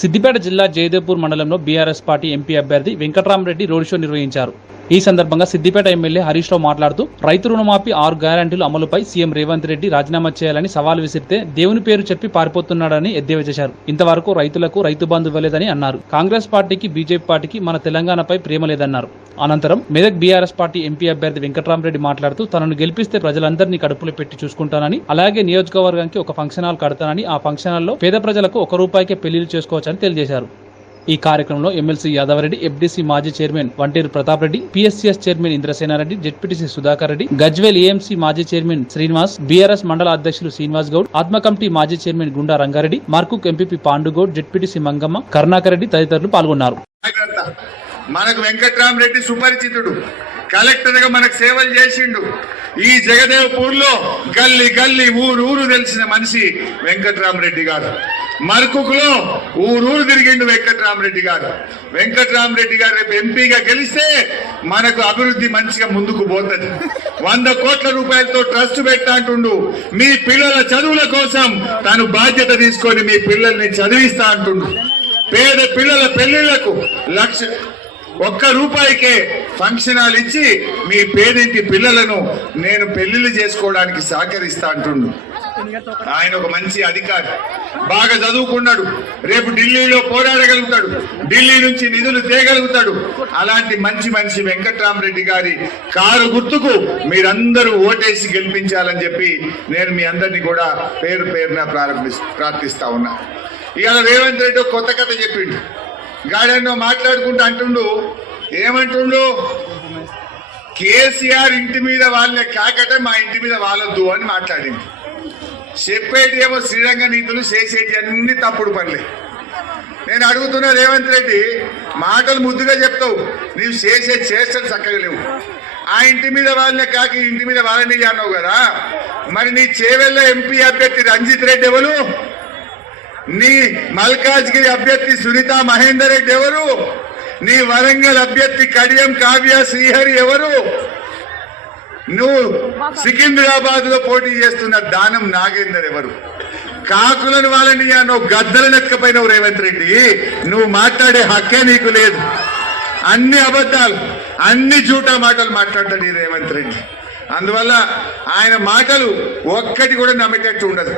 సిద్దిపేట జిల్లా జయదేపూర్ మండలంలో BRS party MP అభ్యర్థి వెంకట్రామరెడ్డి రోడ్ షో నిర్వహించారు. ఈ సందర్భంగా సిద్దిపేట ఎమ్మెల్యే హరీష్ రావు మాట్లాడుతూ రైతు రుణమాఫీ ఆరు గ్యారంటీలు అమలుపై సీఎం రేవంత్ రెడ్డి రాజీనామా చేయాలని సవాల్ విసిరితే దేవుని పేరు చెప్పి పారిపోతున్నాడని ఎద్దేవా చేశారు. ఇంతవరకు రైతులకు రైతు బంధు ఇవ్వలేదని అన్నారు. కాంగ్రెస్ పార్టీకి బీజేపీ పార్టీకి మన తెలంగాణపై ప్రేమ లేదన్నారు. అనంతరం మెదక్ బీఆర్ఎస్ పార్టీ ఎంపీ అభ్యర్థి వెంకట్రామరెడ్డి మాట్లాడుతూ తనను గెలిపిస్తే ప్రజలందరినీ కడుపులో పెట్టి చూసుకుంటానని అలాగే నియోజకవర్గానికి ఒక ఫంక్షన్ హాల్ కడతానని ఆ ఫంక్షన్ హాల్లో పేద ప్రజలకు ఒక రూపాయికే పెళ్ళిళ్ళు చేసుకోవచ్చని తెలియజేశారు. ఈ కార్యక్రమంలో ఎమ్మెల్సీ యాదవరెడ్డి ఎఫ్డీసీ మాజీ chairman Vanteru Pratap Reddy PSCS chairman Indrasenareddy ZPTC Sudhakar Reddy Gajwel AMC మాజీ చైర్మన్ శ్రీనివాస్ బీఆర్ఎస్ మండల అధ్యక్షులు శ్రీనివాస్ గౌడ్ ఆత్మ కమిటీ మాజీ chairman Gunda Rangareddy Markook MPP Pandugoud ZPTC Mangamma Karunakar Reddy తదితరులు పాల్గొన్నారు. మనకు వెంకట్రామరెడ్డి సుపరిచితుడు. కలెక్టర్గా మనకు సేవలు చేసిండు. ఈ జగదేవ్పూర్లో గల్లి గల్లి ఊరు ఊరు తెలిసిన మనిషి వెంకట్రామరెడ్డి గారు. మరకుకులో ఊరూరు తిరిగిండు వెంకట్రామరెడ్డి గారు. వెంకట్రామరెడ్డి గారు రేపు ఎంపీగా గెలిస్తే మనకు అభివృద్ధి మంచిగా ముందుకు పోతుంది. వంద కోట్ల రూపాయలతో ట్రస్ట్ పెట్టాంటుండు మీ పిల్లల చదువుల కోసం తాను బాధ్యత తీసుకొని మీ పిల్లల్ని చదివిస్తా అంటుండు. పేద పిల్లల పెళ్ళిళ్ళకు లక్ష ఒక్క రూపాయికే ఫంక్షన్ హాల్ ఇచ్చి మీ పేదింటి పిల్లలను నేను పెళ్ళిళ్ళు చేసుకోవడానికి సహకరిస్తా అంటుండు. ఆయన ఒక మంచి అధికారి. బాగా చదువుకున్నాడు. రేపు ఢిల్లీలో పోరాడగలుగుతాడు. ఢిల్లీ నుంచి నిధులు తేగలుగుతాడు. అలాంటి మంచి మనిషి వెంకట్రామరెడ్డి గారి కారు గుర్తుకు మీరందరూ ఓటేసి గెలిపించాలని చెప్పి నేను మీ అందరినీ కూడా పేరు పేరున ప్రారంభి ప్రార్థిస్తా ఉన్నా. ఇవాళ రేవంత్ రెడ్డి కొత్త కథ చెప్పిండు. గాడెన్నో మాట్లాడుకుంటూ అంటుండు ఏమంటుండు? కేసీఆర్ ఇంటి మీద వాళ్ళే కాకట మా ఇంటి మీద వాళ్ళొద్దు అని మాట్లాడింది చెప్పేటి ఏమో శ్రీరంగ నీతులు చేసేటి అన్ని తప్పుడు పనులే. నేను అడుగుతున్నా రేవంత్ రెడ్డి మాటలు ముద్దుగా చెప్తావు. నీవు చేసే చేష్టలు చక్కగా లేవు. ఆ ఇంటి మీద వాళ్ళనే కాక ఇంటి మీద వాళ్ళని అన్నావు కదా. మరి నీ చేవెళ్ళ ఎంపీ అభ్యర్థి రంజిత్ రెడ్డి ఎవరు? నీ మల్కాజ్గిరి అభ్యర్థి సునీత మహేందర్ రెడ్డి ఎవరు? నీ వరంగల్ అభ్యర్థి కడియం కావ్య శ్రీహరి ఎవరు? నువ్వు సికింద్రాబాద్లో పోటీ చేస్తున్న దానం నాగేందర్ ఎవరు? కాకులను వాళ్ళని నువ్వు గద్దలను నెక్కపోయినవు రేవంత్ రెడ్డి. నువ్వు మాట్లాడే హక్కే నీకు లేదు. అన్ని అబద్ధాలు అన్ని జూటా మాటలు మాట్లాడతాడు ఈ రేవంత్ రెడ్డి. అందువల్ల ఆయన మాటలు ఒక్కటి కూడా నమ్మేటట్టు ఉండదు.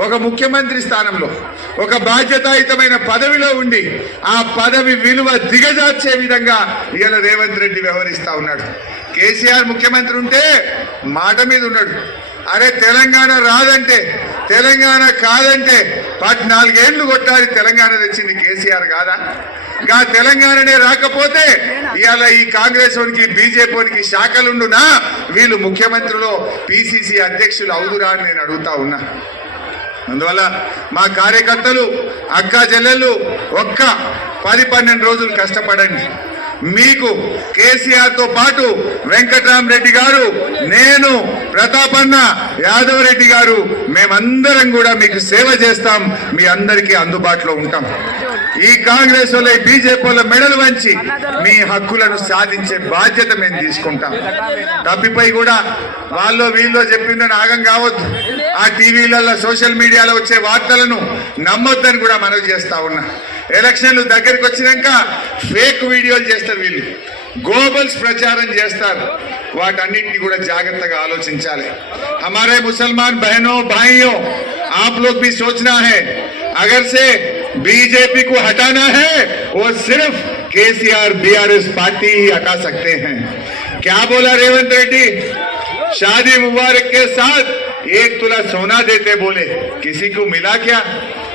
ఒక ముఖ్యమంత్రి స్థానంలో ఒక బాధ్యతాయుతమైన పదవిలో ఉండి ఆ పదవి విలువ దిగజార్చే విధంగా ఇవాళ రేవంత్ రెడ్డి వ్యవహరిస్తా ఉన్నాడు. కేసీఆర్ ముఖ్యమంత్రి ఉంటే మాట మీద ఉన్నాడు. అరే తెలంగాణ రాదంటే తెలంగాణ కాదంటే పద్నాలుగేళ్ళు కొట్టాలి తెలంగాణ తెచ్చింది కేసీఆర్ కాదా? ఇంకా తెలంగాణనే రాకపోతే ఇవాళ ఈ కాంగ్రెస్ వానికి బీజేపీకి శాఖలుండునా? వీళ్ళు ముఖ్యమంత్రిలో పిసిసి అధ్యక్షులు అవుదురా అని నేను అడుగుతా ఉన్నా. అందువల్ల మా కార్యకర్తలు అక్క చెల్లెళ్ళు ఒక్క పది పన్నెండు రోజులు కష్టపడండి. మీకు కేసీఆర్తో పాటు వెంకటరామరెడ్డి గారు నేను ప్రతాపన్న యాదవ్ రెడ్డి గారు మేమందరం కూడా మీకు సేవ చేస్తాం మీ అందరికీ అందుబాటులో ఉంటాం. ఈ కాంగ్రెస్ వాళ్ళ బీజేపీ వాళ్ళ మెడలు వంచి మీ హక్కులను సాధించే బాధ్యత మేము తీసుకుంటాం. తప్పిపోయి కూడా వాళ్ళు వీళ్ళు చెప్పిందని ఆగం కావద్దు. ఆ టీవీలలో సోషల్ మీడియాలో వచ్చే వార్తలను నమ్మొద్దని కూడా మనవి చేస్తా ఉన్నా ఎలక్షన్లు దగ్గరికి వచ్చినాక ఫేక్ వీడియోలు చేస్తారు వీళ్ళు గోబల్స్ ప్రచారం చేస్తారు వాటన్నిటిని కూడా జాగ్రత్తగా ఆలోచించాలి हमारे मुसलमान बहनों भाइयों आप लोग भी सोचना है अगर से बीजेपी को हटाना है वो सिर्फ केसीआर बीआरएस पार्टी ही हटा सकते हैं क्या बोला रेवंत रेड्डी शादी मुबारक के साथ एक तुला सोना देते बोले। किसी को मिला क्या?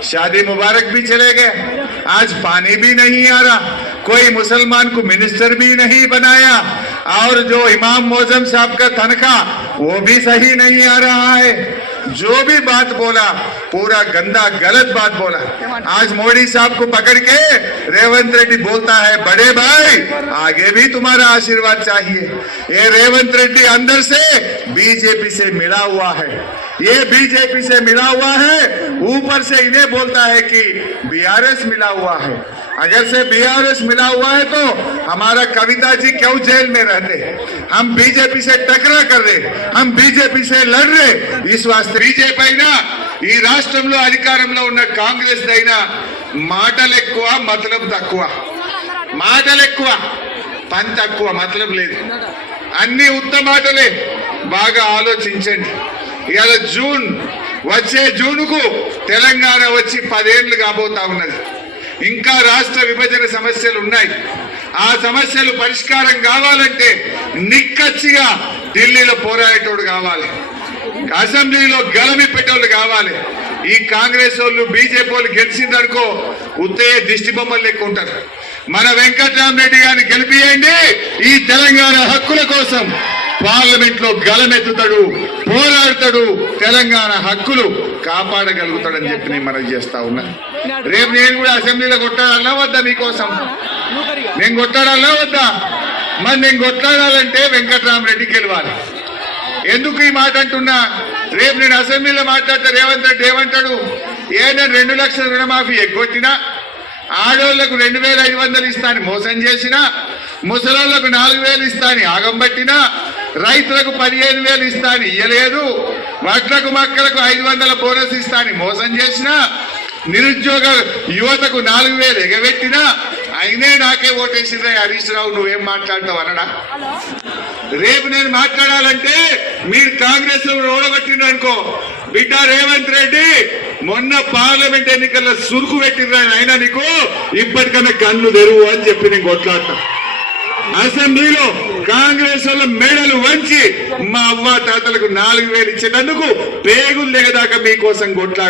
शादी मुबारक भी चले गए। आज पानी भी नहीं आ रहा। कोई मुसलमान को मिनिस्टर भी नहीं बनाया। और जो इमाम मोजम साहब का तनखा वो भी सही नहीं आ रहा है। जो भी बात बोला, पूरा गंदा, गलत बात बोला। आज मोदी साहब को पकड़ के रेवंत रेड्डी बोलता है, बड़े भाई, आगे भी तुम्हारा आशीर्वाद चाहिए। ये रेवंत रेड्डी अंदर से बीजेपी से मिला हुआ है। ये बीजेपी से मिला हुआ है, ऊपर से इन्हें बोलता है कि बीआरएस मिला हुआ है। अगर से बीआरएस मिला हुआ है तो हमारा कविता जी क्यों जेल में रहते हम बीजेपी से टकरा कर रहे हम बीजेपी से लड़ रहे इस वास्ते బీజేపీ అయినా ఈ రాష్ట్రంలో అధికారంలో ఉన్న కాంగ్రెస్ అయినా మాటలు ఎక్కువ మతలబు తక్కువ మాటలు ఎక్కువ పని తక్కువ మతలబు లేదు అన్ని ఉత్త మాటలే బాగా ఆలోచించండి ఇవాళ జూన్ వచ్చే జూన్కు తెలంగాణ వచ్చి పదేళ్లు కాబోతా ఉన్నది ఇంకా రాష్ట్ర విభజన సమస్యలు ఉన్నాయి. ఆ సమస్యలు పరిష్కారం కావాలంటే నిక్కచ్చిగా ఢిల్లీలో పోరాడేటోడు కావాలి. అసెంబ్లీలో గలమి పెట్టేవాళ్ళు కావాలి. ఈ కాంగ్రెస్ వాళ్ళు బీజేపీ వాళ్ళు గెలిచిందనుకో ఉత్తయ్య దిష్టి బొమ్మలు లెక్క ఉంటారు మన వెంకట్రామరెడ్డి గారిని గెలిపియండి ఈ తెలంగాణ హక్కుల కోసం. పార్లమెంట్లో గలమెత్తుతాడు పోరాడతాడు తెలంగాణ హక్కులు కాపాడగలుగుతాడని చెప్పి నేను మనవి చేస్తా ఉన్నా. రేపు నేను కూడా అసెంబ్లీలో కొట్టాడన్నా వద్దా మీకోసం? నేను కొట్టాడన్నా వద్దా? మరి నేను కొట్లాడాలంటే వెంకట్రామరెడ్డి గెలవాలి. ఎందుకు ఈ మాట అంటున్నా? రేపు నేను అసెంబ్లీలో మాట్లాడతా రేవంత్ రెడ్డి ఏమంటాడు? ఏ నేను రెండు లక్షల రుణమాఫీ ఎగ్గొట్టినా ఆడోళ్ళకు రెండు వేల ఐదు వందలు ఇస్తాను మోసం చేసినా ముసలాళ్ళకు నాలుగు వేలు ఇస్తాను ఆగం పట్టినా రైతులకు పదిహేను వేలు ఇస్తాని ఇయ్యలేదు. వడ్లకు మక్కలకు ఐదు వందల బోనస్ ఇస్తాని మోసం చేసిన నిరుద్యోగ యువతకు నాలుగు వేలు ఎగబెట్టినా అయినే నాకే ఓటేసిందా హరీష్ రావు నువ్వేం మాట్లాడతావు అనడా? రేపు నేను మాట్లాడాలంటే మీరు కాంగ్రెస్లో ఓడగొట్టిండ్రు అనుకో. బిడ్డ రేవంత్ రెడ్డి మొన్న పార్లమెంట్ ఎన్నికల్లో సురుకు పెట్టిండ్రు ఆయన అయినా నీకు ఇప్పటికన్నా కళ్ళు తెరువు అని చెప్పి నేను కొట్లాడతా. అసెంబ్లీలో కాంగ్రెస్ వాళ్ళ మెడలు వంచి మా అవ్వ తాతలకు నాలుగు వేలు ఇచ్చేటందుకు పేగులు దిగదాకా మీకోసం కొట్లాడు